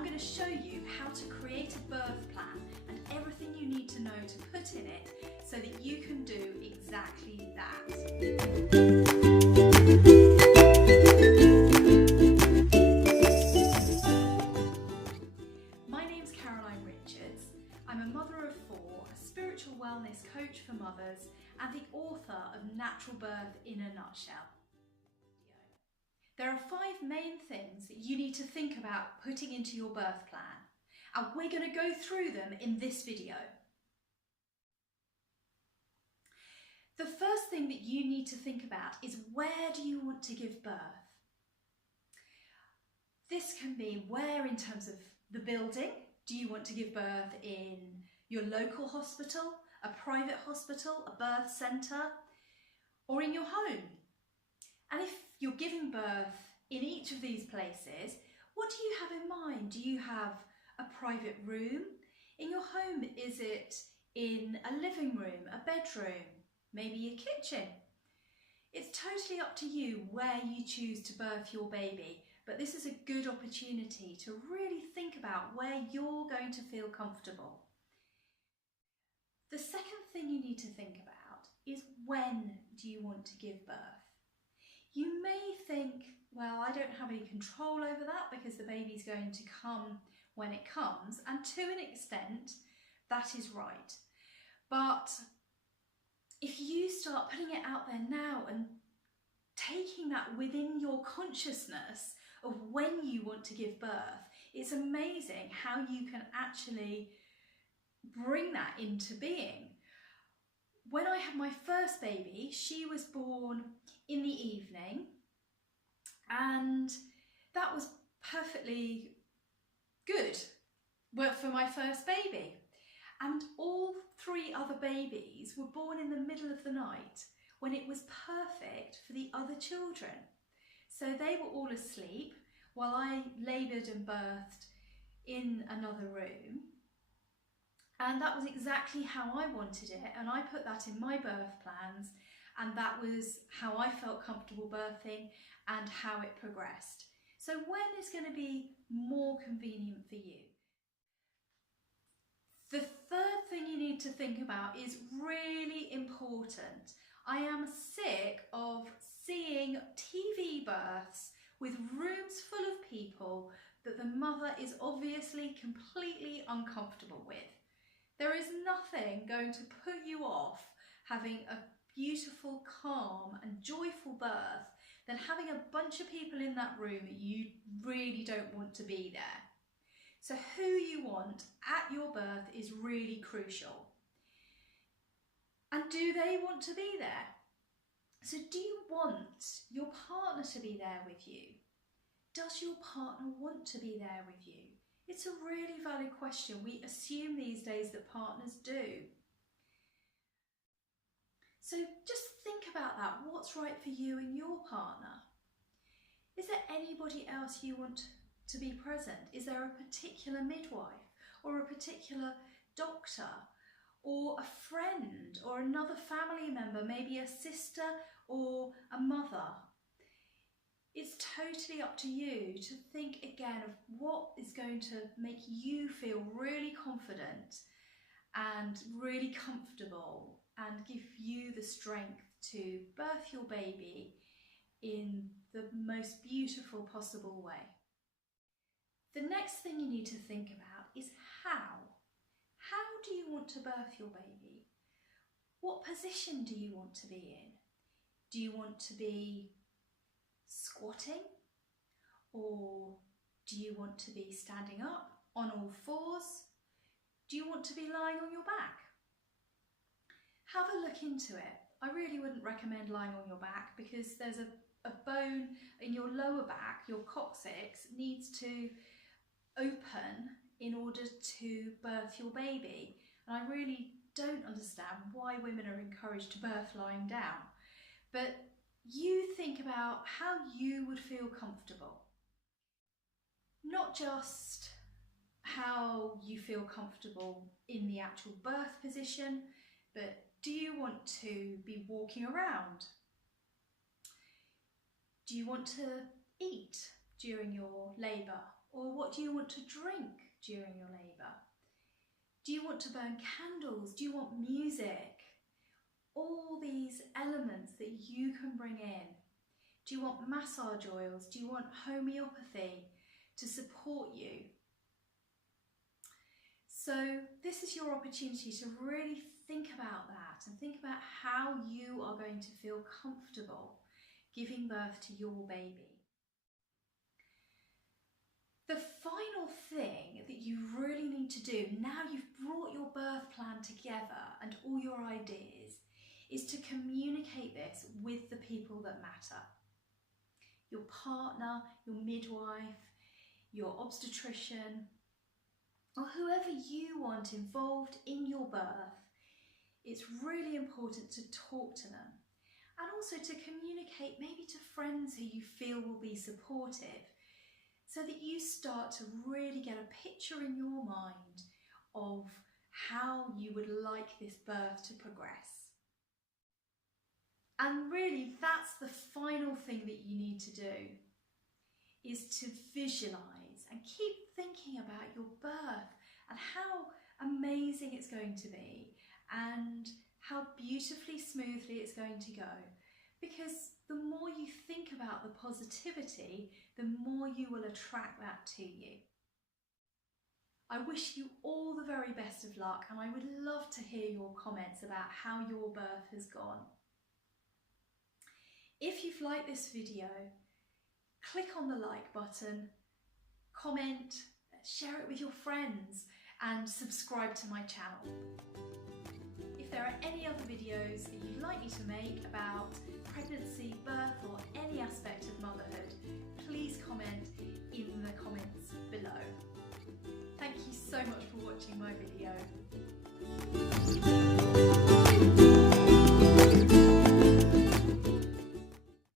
I'm going to show you how to create a birth plan and everything you need to know to put in it so that you can do exactly that. My name's Caroline Richards. I'm a mother of four, a spiritual wellness coach for mothers and the author of Natural Birth in a Nutshell. There are 5 main things that you need to think about putting into your birth plan, and we're going to go through them in this video. The first thing that you need to think about is, where do you want to give birth? This can be where in terms of the building. Do you want to give birth in your local hospital, a private hospital, a birth centre, or in your home? And if you're giving birth in each of these places, what do you have in mind? Do you have a private room? In your home, is it in a living room, a bedroom, maybe a kitchen? It's totally up to you where you choose to birth your baby, but this is a good opportunity to really think about where you're going to feel comfortable. The second thing you need to think about is, when do you want to give birth? You may think, well, I don't have any control over that because the baby's going to come when it comes, and to an extent that is right. But if you start putting it out there now and taking that within your consciousness of when you want to give birth, it's amazing how you can actually bring that into being. When I had my first baby, she was born in the evening, and that was perfectly good for my first baby. And all 3 other babies were born in the middle of the night, when it was perfect for the other children. So they were all asleep while I laboured and birthed in another room. And that was exactly how I wanted it, and I put that in my birth plans, and that was how I felt comfortable birthing and how it progressed. So when is going to be more convenient for you? The third thing you need to think about is really important. I am sick of seeing TV births with rooms full of people that the mother is obviously completely uncomfortable with. There is nothing going to put you off having a beautiful, calm and joyful birth than having a bunch of people in that room that you really don't want to be there. So who you want at your birth is really crucial. And do they want to be there? So do you want your partner to be there with you? Does your partner want to be there with you? It's a really valid question. We assume these days that partners do. So just think about that. What's right for you and your partner? Is there anybody else you want to be present? Is there a particular midwife or a particular doctor or a friend or another family member, maybe a sister or a mother? It's totally up to you to think again of what is going to make you feel really confident and really comfortable and give you the strength to birth your baby in the most beautiful possible way. The next thing you need to think about is how. How do you want to birth your baby? What position do you want to be in? Do you want to be squatting, or do you want to be standing up on all fours? Do you want to be lying on your back? Have a look into it. I really wouldn't recommend lying on your back because there's a bone in your lower back, your coccyx, needs to open in order to birth your baby. And I really don't understand why women are encouraged to birth lying down. But you think about how you would feel comfortable. Not just how you feel comfortable in the actual birth position, but do you want to be walking around? Do you want to eat during your labour? Or what do you want to drink during your labour? Do you want to burn candles? Do you want music? All these elements that you can bring in. Do you want massage oils? Do you want homeopathy to support you? So this is your opportunity to really think about that and think about how you are going to feel comfortable giving birth to your baby. The final thing that you really need to do, now you've brought your birth plan together and all your ideas, is to communicate this with the people that matter. Your partner, your midwife, your obstetrician, or whoever you want involved in your birth. It's really important to talk to them and also to communicate maybe to friends who you feel will be supportive, so that you start to really get a picture in your mind of how you would like this birth to progress. And really, that's the final thing that you need to do, is to visualise and keep thinking about your birth and how amazing it's going to be and how beautifully smoothly it's going to go. Because the more you think about the positivity, the more you will attract that to you. I wish you all the very best of luck, and I would love to hear your comments about how your birth has gone. If you've liked this video, click on the like button, comment, share it with your friends, and subscribe to my channel. If there are any other videos that you'd like me to make about pregnancy, birth, or any aspect of motherhood, please comment in the comments below. Thank you so much for watching my video.